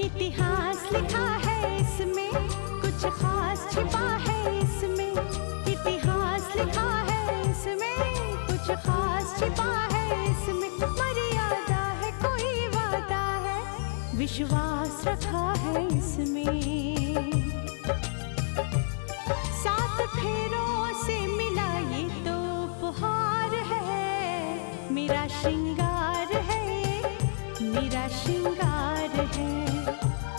इतिहास लिखा है इसमें, कुछ खास छिपा है इसमें। इतिहास लिखा है इसमें, कुछ खास छिपा है इसमें। मर्यादा है, कोई वादा है, विश्वास रखा है इसमें। सात फेरों से मिला ये तो उपहार है, मेरा श्रृंगार है, मेरा श्रृंगार है,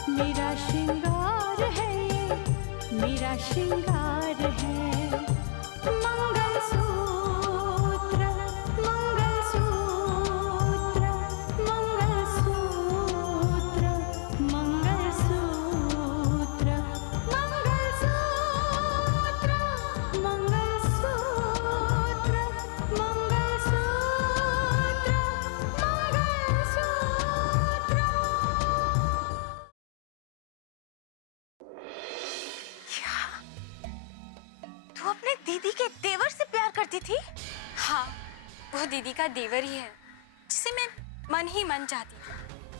मेरा श्रृंगार है, मेरा श्रृंगार है। मंगलसूत्र, मंगलसूत्र, मंगलसूत्र, मंगलसूत्र, मंगलसूत्र, मंगलसूत्र, तू अपने दीदी के देवर से प्यार करती थी? हाँ, वो दीदी का देवर ही है जिसे मैं मन ही मन चाहती थी।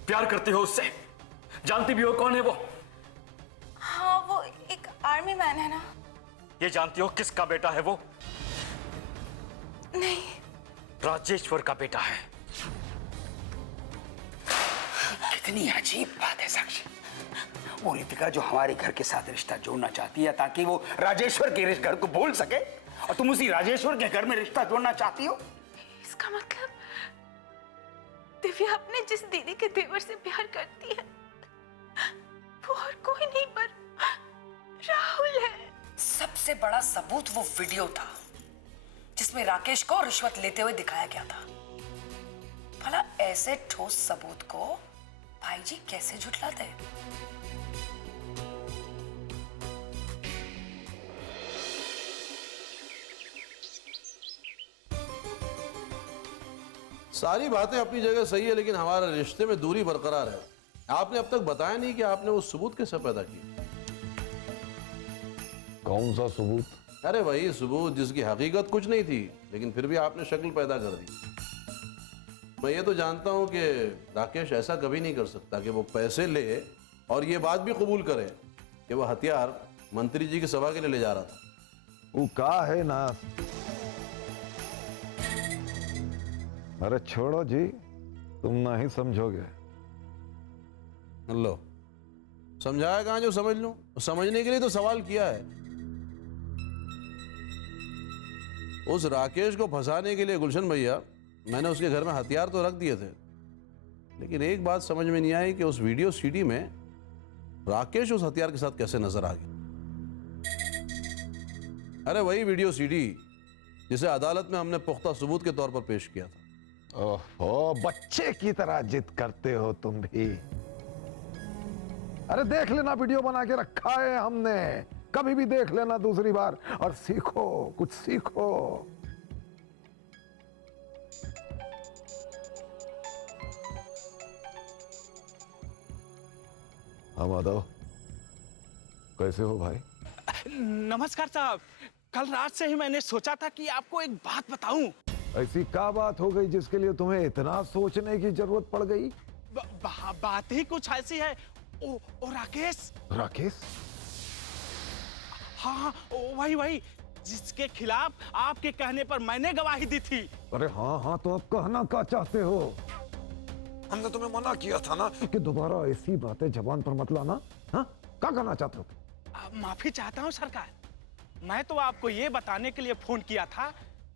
प्यार करती हो उससे? जानती भी हो कौन है वो? हाँ, वो एक आर्मी मैन है ना। ये जानती हो किसका बेटा है वो? नहीं। राजेश्वर का बेटा है। कितनी अजीब बात है साक्षी। वो रितिका जो हमारे घर के साथ रिश्ता जोड़ना चाहती है ताकि वो राजेश्वर के घर को बोल सके, और तुम उसी राजेश्वर के घर में रिश्ता जोड़ना चाहती हो। इसका मतलब दिव्या अपने जिस दीदी के देवर से प्यार करती है वो और कोई नहीं पर राहुल है। सबसे बड़ा सबूत वो वीडियो था जिसमें राकेश को रिश्वत लेते हुए दिखाया गया था। भला ऐसे ठोस सबूत को भाईजी कैसे झुठलाते? सारी बातें अपनी जगह सही है, लेकिन हमारे रिश्ते में दूरी बरकरार है। आपने अब तक बताया नहीं कि आपने वो सबूत कैसे पैदा किया। कौन सा सबूत? अरे वही सबूत जिसकी हकीकत कुछ नहीं थी, लेकिन फिर भी आपने शक्ल पैदा कर दी। मैं ये तो जानता हूं कि राकेश ऐसा कभी नहीं कर सकता कि वो पैसे ले और ये बात भी कबूल करे कि वो हथियार मंत्री जी की सभा के लिए ले जा रहा था। वो का है ना। अरे छोड़ो जी, तुम नहीं समझोगे। लो, समझाया कहां जो समझ लूं? समझने के लिए तो सवाल किया है। उस राकेश को फंसाने के लिए गुलशन भैया मैंने उसके घर में हथियार तो रख दिए थे, लेकिन एक बात समझ में नहीं आई कि उस वीडियो सीडी में राकेश उस हथियार के साथ कैसे नजर आ गया। अरे वही वीडियो सीडी जिसे अदालत में हमने पुख्ता सबूत के तौर पर पेश किया था। ओहो, बच्चे की तरह जिद करते हो तुम भी। अरे देख लेना, वीडियो बना के रखा है हमने, कभी भी देख लेना दूसरी बार और सीखो, कुछ सीखो। हाँ माधव, कैसे हो भाई? नमस्कार साहब, कल रात से ही मैंने सोचा था कि आपको एक बात बताऊं। ऐसी क्या बात हो गई जिसके लिए तुम्हें इतना सोचने की जरूरत पड़ गई? बात ही कुछ ऐसी है। ओ राकेश। राकेश? हाँ, वही जिसके खिलाफ आपके कहने पर मैंने गवाही दी थी। अरे हाँ, तो अब कहना क्या चाहते हो? हमने तुम्हें मना किया था ना कि दोबारा ऐसी बातें जबान पर मत लाना। हाँ, क्या कहना चाहते हो? माफी चाहता हूँ सरकार। मैं तो आपको ये बताने के लिए फोन किया था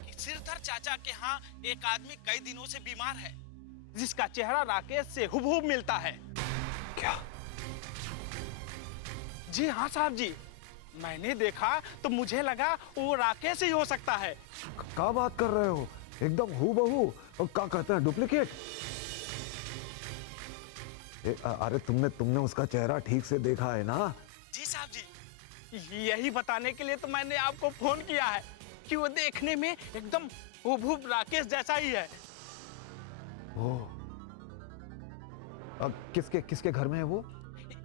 कि सिरधर चाचा के यहाँ एक आदमी कई दिनों से बीमार है, जिसका चेहरा राकेश से हुबहू मिलता है। क्या? जी हाँ साहब जी, मैंने देखा तो मुझे लगा वो राकेश ही हो सकता है। क्या बात कर रहे हो? एकदम हूबहू। क्या कहते हैं, डुप्लीकेट? अरे तुमने उसका चेहरा ठीक से देखा है ना? जी साहब जी, यही बताने के लिए तो मैंने आपको फोन किया है कि वो देखने में एकदम हुबहू राकेश जैसा ही है। ओह, अब किसके घर में है वो?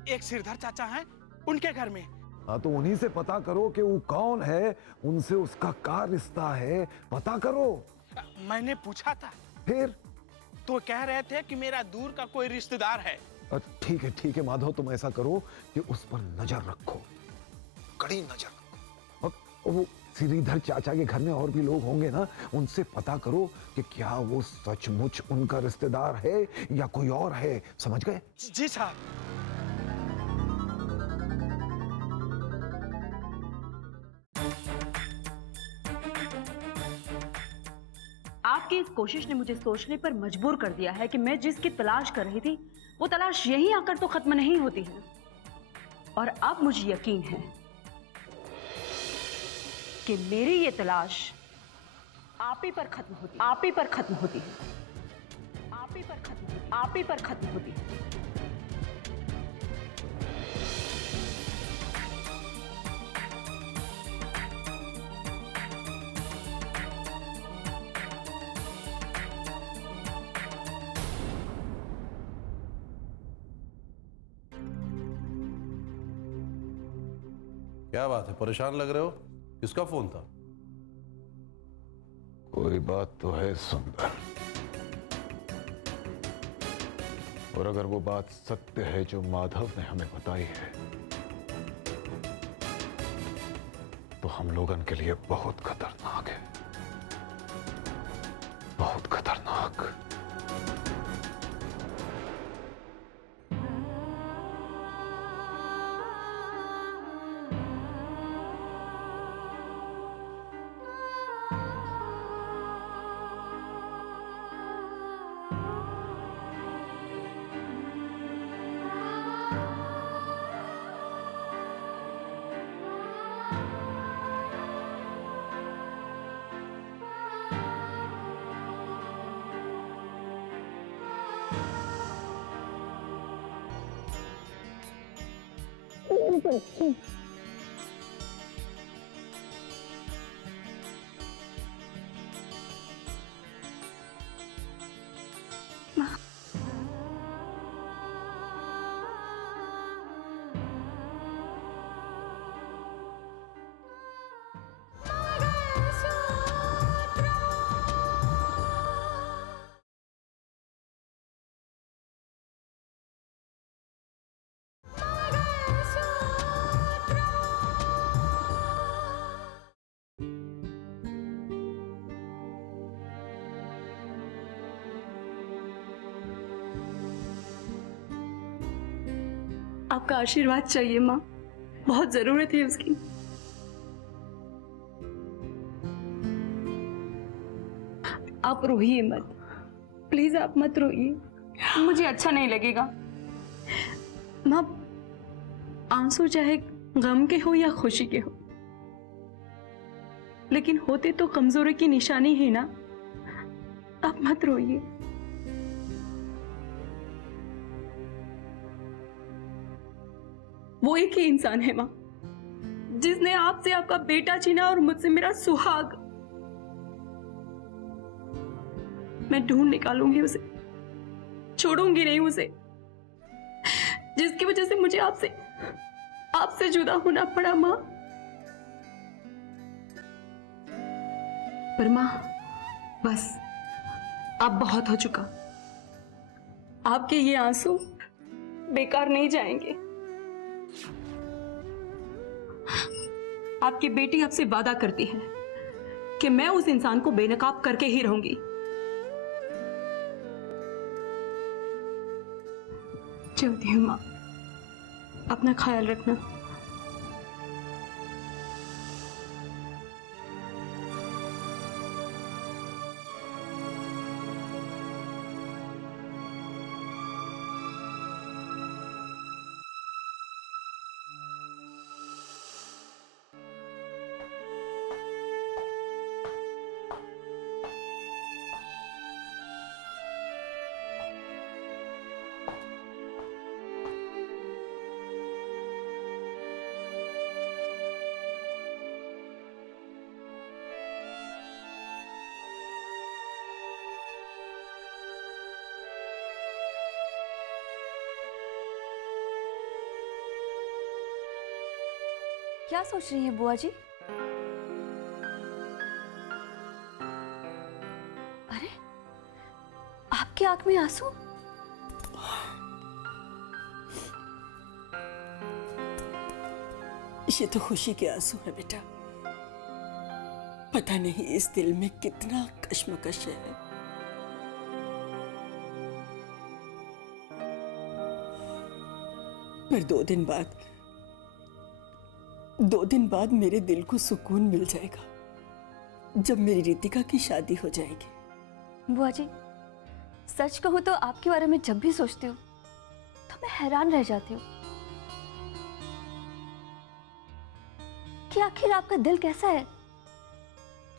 एक सिरधर चाचा हैं, उनके घर में। हाँ, तो उन्हीं से पता करो कि वो कौन है, उनसे उसका क्या रिश्ता है, पता करो। मैंने पूछा था, फिर? तो कह रहे थे कि मेरा दूर का कोई रिश्तेदार है। ठीक है माधव, तुम ऐसा करो कि उस पर नजर रखो, कड़ी नजर रखो। और वो श्रीधर चाचा के घर में और भी लोग होंगे ना, उनसे पता करो कि क्या वो सचमुच उनका रिश्तेदार है या कोई और है, समझ गए? जी साहब। आपकी इस कोशिश ने मुझे सोचने पर मजबूर कर दिया है कि मैं जिसकी तलाश कर रही थी वो तलाश यहीं आकर तो खत्म नहीं होती है। और अब मुझे यकीन है कि मेरी ये तलाश आप ही पर खत्म होती, आप ही पर खत्म होती है, आप ही पर खत्म होती, आप ही पर खत्म होती है। क्या बात है, परेशान लग रहे हो? किसका फोन था? कोई बात तो है सुंदर, और अगर वो बात सत्य है जो माधव ने हमें बताई है तो हम लोगन के लिए बहुत खतरनाक है, बहुत खतरनाक। आपका आशीर्वाद चाहिए माँ, बहुत जरूरत है उसकी। आप रोइए मत, प्लीज आप मत रोइए, मुझे अच्छा नहीं लगेगा। माँ, आंसू चाहे गम के हो या खुशी के हो, लेकिन होते तो कमजोरी की निशानी ही ना। आप मत रोइए। वो एक ही इंसान है माँ जिसने आपसे आपका बेटा छीना और मुझसे मेरा सुहाग। मैं ढूंढ निकालूंगी उसे, छोड़ूंगी नहीं उसे, जिसकी वजह से मुझे आपसे जुदा होना पड़ा माँ। पर माँ, बस अब बहुत हो चुका। आपके ये आंसू बेकार नहीं जाएंगे। आपकी बेटी आपसे वादा करती है कि मैं उस इंसान को बेनकाब करके ही रहूंगी। चलती हूँ माँ, अपना ख्याल रखना। क्या सोच रही हैं बुआ जी? अरे, आपकी आंख में आंसू? ये तो खुशी के आंसू है बेटा। पता नहीं इस दिल में कितना कश्मकश है। पर 2 दिन बाद मेरे दिल को सुकून मिल जाएगा जब मेरी रितिका की शादी हो जाएगी। बुआ जी, सच कहूं तो आपके बारे में जब भी सोचती हूँ तो मैं हैरान रह जाती हूँ कि आखिर आपका दिल कैसा है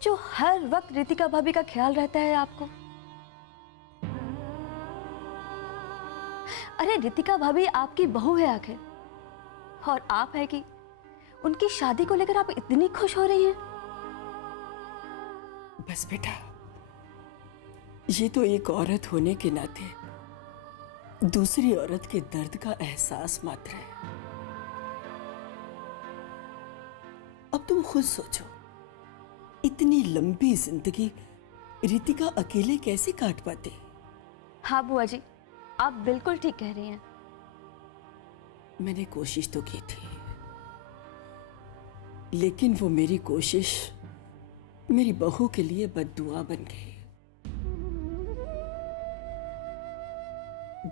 जो हर वक्त रितिका भाभी का ख्याल रहता है आपको। अरे रितिका भाभी आपकी बहू है आखिर, और आप है कि उनकी शादी को लेकर आप इतनी खुश हो रही हैं। बस बेटा, ये तो एक औरत होने के नाते दूसरी औरत के दर्द का एहसास मात्र है। अब तुम खुद सोचो, इतनी लंबी जिंदगी रितिका अकेले कैसे काट पाते? हाँ बुआ जी, आप बिल्कुल ठीक कह रही हैं। मैंने कोशिश तो की थी, लेकिन वो मेरी कोशिश मेरी बहू के लिए बद्दुआ बन गई।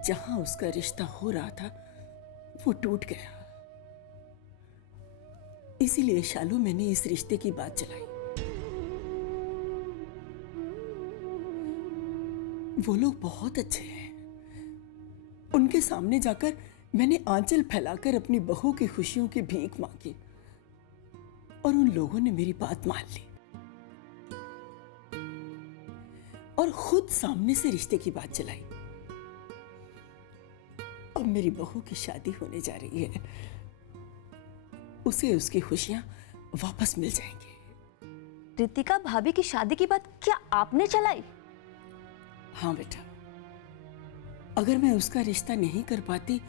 जहां उसका रिश्ता हो रहा था वो टूट गया। इसीलिए शालू मैंने इस रिश्ते की बात चलाई। वो लोग बहुत अच्छे हैं। उनके सामने जाकर मैंने आंचल फैलाकर अपनी बहू की खुशियों की भीख मांगी और उन लोगों ने मेरी बात मान ली और खुद सामने से रिश्ते की बात चलाई। अब मेरी बहू की शादी होने जा रही है, उसे उसकी खुशियां वापस मिल जाएंगी। रितिका भाभी की शादी की बात क्या आपने चलाई? हाँ बेटा, अगर मैं उसका रिश्ता नहीं कर पाती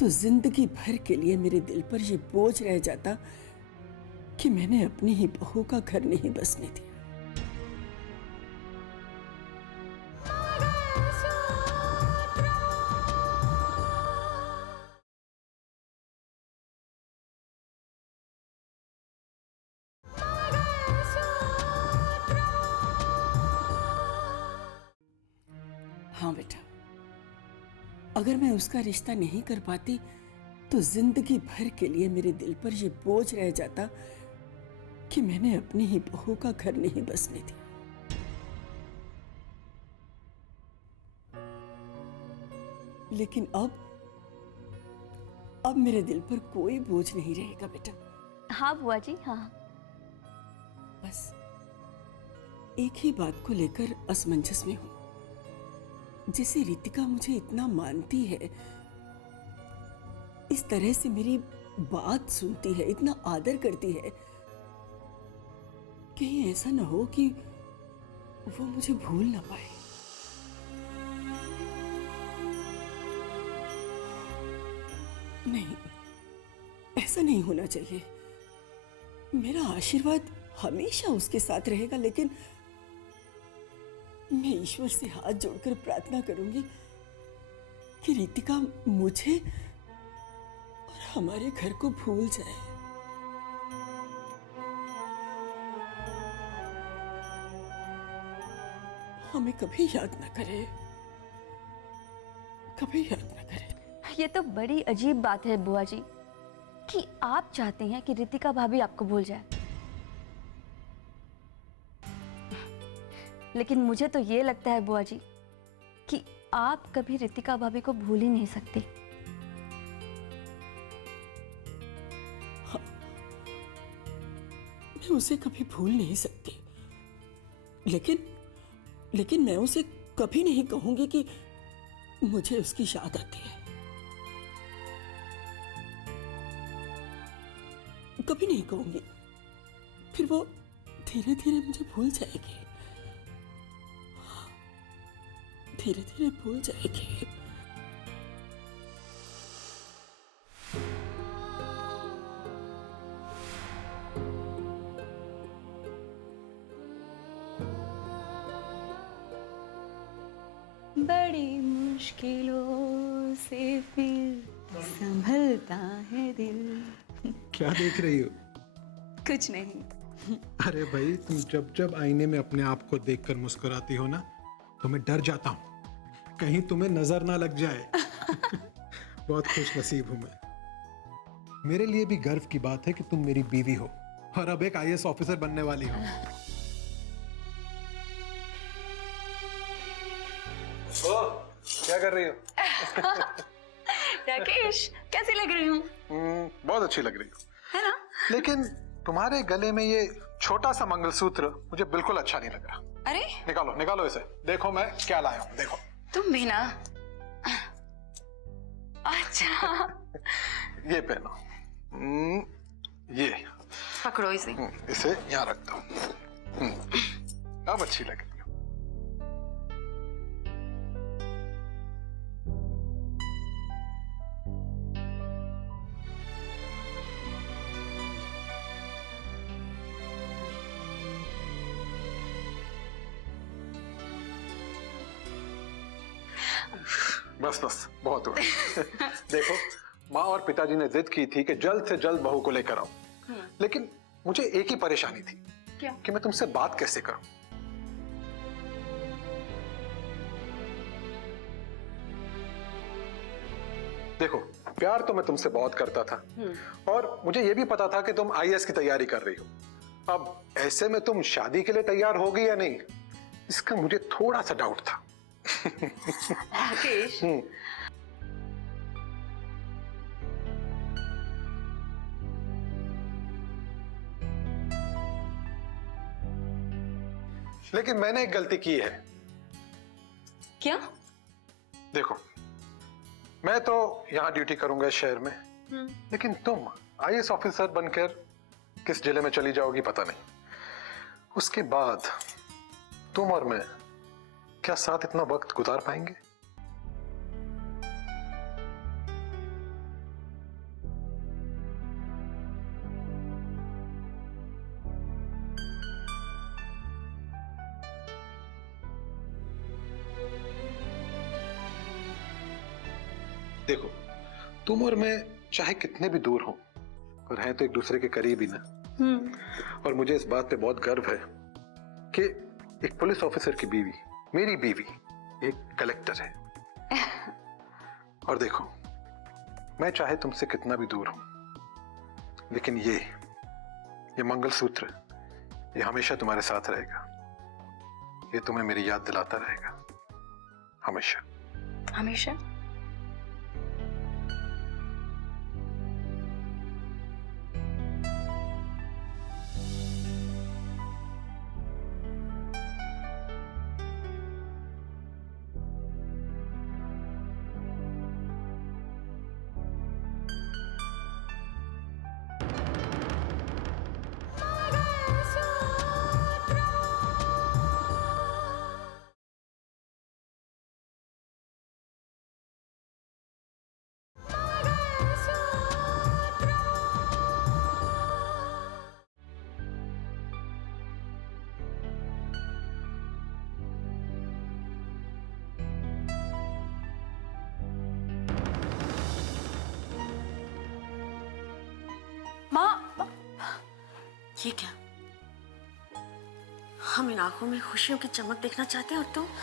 तो जिंदगी भर के लिए मेरे दिल पर यह बोझ रह जाता कि मैंने अपनी ही बहू का घर नहीं बसने दिया। हाँ बेटा, अगर मैं उसका रिश्ता नहीं कर पाती तो जिंदगी भर के लिए मेरे दिल पर यह बोझ रह जाता कि मैंने अपनी ही बहू का घर नहीं बसने दिया। लेकिन अब मेरे दिल पर कोई बोझ नहीं रहेगा बेटा। हाँ बुआ जी, हाँ। बस एक ही बात को लेकर असमंजस में हूं। जिसे रितिका मुझे इतना मानती है, इस तरह से मेरी बात सुनती है, इतना आदर करती है, कहीं ऐसा ना हो कि वो मुझे भूल ना पाए। नहीं, ऐसा नहीं होना चाहिए। मेरा आशीर्वाद हमेशा उसके साथ रहेगा, लेकिन मैं ईश्वर से हाथ जोड़कर प्रार्थना करूंगी कि रितिका मुझे और हमारे घर को भूल जाए। हमें कभी याद ना करे, कभी याद ना करे। ये तो बड़ी अजीब बात है बुआ जी कि आप चाहते हैं कि रितिका भाभी आपको भूल जाए, लेकिन मुझे तो ये लगता है बुआ जी कि आप कभी रितिका भाभी को भूल ही नहीं सकती। हाँ, मैं उसे कभी भूल नहीं सकती, लेकिन मैं उसे कभी नहीं कहूंगी कि मुझे उसकी याद आती है। कभी नहीं कहूंगी, फिर वो धीरे धीरे मुझे भूल जाएगी, धीरे धीरे भूल जाएगी। बड़ी मुश्किलों से फिर संभलता है दिल। क्या देख रही हो? कुछ नहीं। अरे भाई, तुम जब जब आईने में अपने आप को देखकर मुस्कुराती हो ना, तो मैं डर जाता हूँ कहीं तुम्हें नजर ना लग जाए। बहुत खुश नसीब हूं मैं। मेरे लिए भी गर्व की बात है कि तुम मेरी बीवी हो और अब एक आईएएस ऑफिसर बनने वाली हो। क्या कर रही हो? राकेश, कैसी लग रही हूँ? बहुत अच्छी लग रही हो, है ना? लेकिन तुम्हारे गले में ये छोटा सा मंगलसूत्र मुझे बिल्कुल अच्छा नहीं लग रहा। अरे निकालो निकालो इसे, देखो मैं क्या लाया हूँ, देखो। तुम भी ना। अच्छा ये पहनो। ये पकड़ो इसे। इसे यहाँ रख दो। अब अच्छी लग रही हो। बस बस बहुत हुआ। देखो, माँ और पिताजी ने जिद की थी कि जल्द से जल्द बहू को लेकर आओ, लेकिन मुझे एक ही परेशानी थी। क्या? कि मैं तुमसे बात कैसे करूं। देखो, प्यार तो मैं तुमसे बहुत करता था और मुझे यह भी पता था कि तुम आईएएस की तैयारी कर रही हो। अब ऐसे में तुम शादी के लिए तैयार होगी या नहीं, इसका मुझे थोड़ा सा डाउट था। राकेश, लेकिन मैंने एक गलती की है। क्या? देखो, मैं तो यहां ड्यूटी करूंगा इस शहर में, लेकिन तुम आईएएस ऑफिसर बनकर किस जिले में चली जाओगी पता नहीं। उसके बाद तुम और मैं क्या साथ इतना वक्त गुजार पाएंगे? देखो, तुम और मैं चाहे कितने भी दूर हों, पर हैं तो एक दूसरे के करीब ही ना। और मुझे इस बात पे बहुत गर्व है कि एक पुलिस ऑफिसर की बीवी, मेरी बीवी, एक कलेक्टर है। और देखो, मैं चाहे तुमसे कितना भी दूर हूं, लेकिन ये मंगलसूत्र, ये हमेशा तुम्हारे साथ रहेगा। ये तुम्हें मेरी याद दिलाता रहेगा, हमेशा। हमेशा? ये क्या? हम इन आंखों में खुशियों की चमक देखना चाहते हैं और तुमने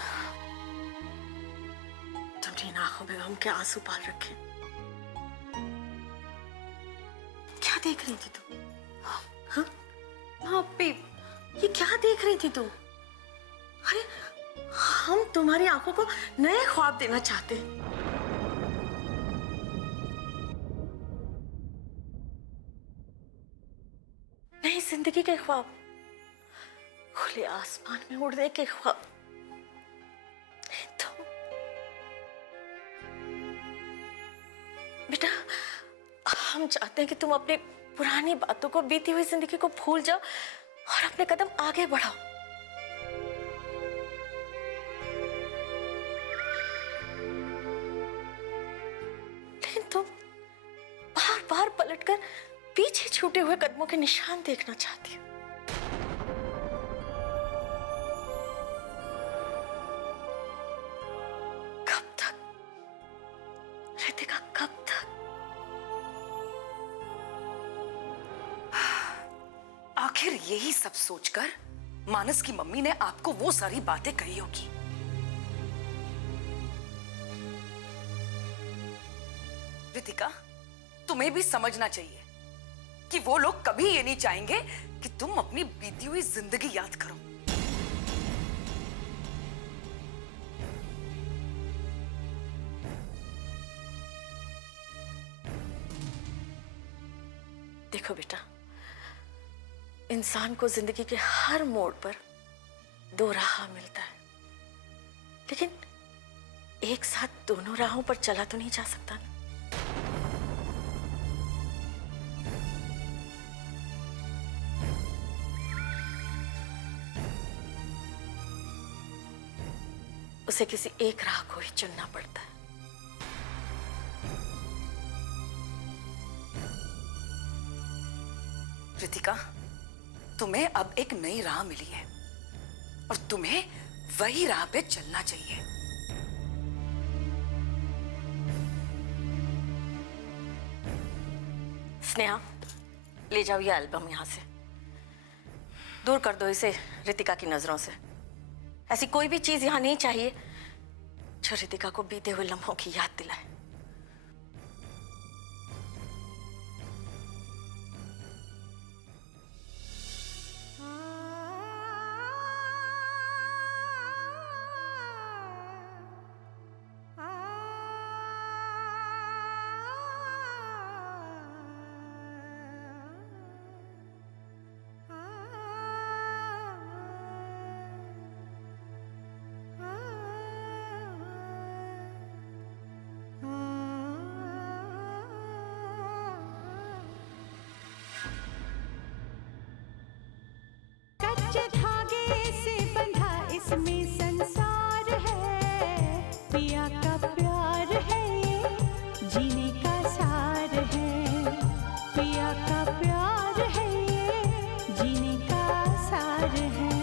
इन आंखों में गम के आंसू पाल रखे। क्या देख रही थी तुम? हाँ? भाभी, ये क्या देख रही थी तुम? अरे, हम तुम्हारी आंखों को नए ख्वाब देना चाहते हैं। नई जिंदगी के ख्वाब, खुले आसमान में उड़ने के ख्वाब। तो बेटा, हम चाहते हैं कि तुम अपनी पुरानी बातों को, बीती हुई जिंदगी को भूल जाओ और अपने कदम आगे बढ़ाओ। लेकिन तुम बार बार पलटकर पीछे छूटे हुए कदमों के निशान देखना चाहती हो। कब तक रितिका, कब तक? यही सब सोचकर मानस की मम्मी ने आपको वो सारी बातें कही होगी। रितिका, तुम्हें भी समझना चाहिए कि वो लोग कभी ये नहीं चाहेंगे कि तुम अपनी बीती हुई जिंदगी याद करो। देखो बेटा, इंसान को जिंदगी के हर मोड़ पर दो राह मिलता है, लेकिन एक साथ दोनों राहों पर चला तो नहीं जा सकता ना। उसे किसी एक राह को ही चुनना पड़ता है। रितिका, तुम्हें अब एक नई राह मिली है और तुम्हें वही राह पे चलना चाहिए। स्नेहा, ले जाओ ये एल्बम यहां से, दूर कर दो इसे रितिका की नजरों से। ऐसी कोई भी चीज यहां नहीं चाहिए जो रितिका को बीते हुए लम्हों की याद दिलाए। कच्चे धागे से बंधा इसमें संसार है, पिया का प्यार है ये जीने का सार है, पिया का प्यार है ये जीने का सार है।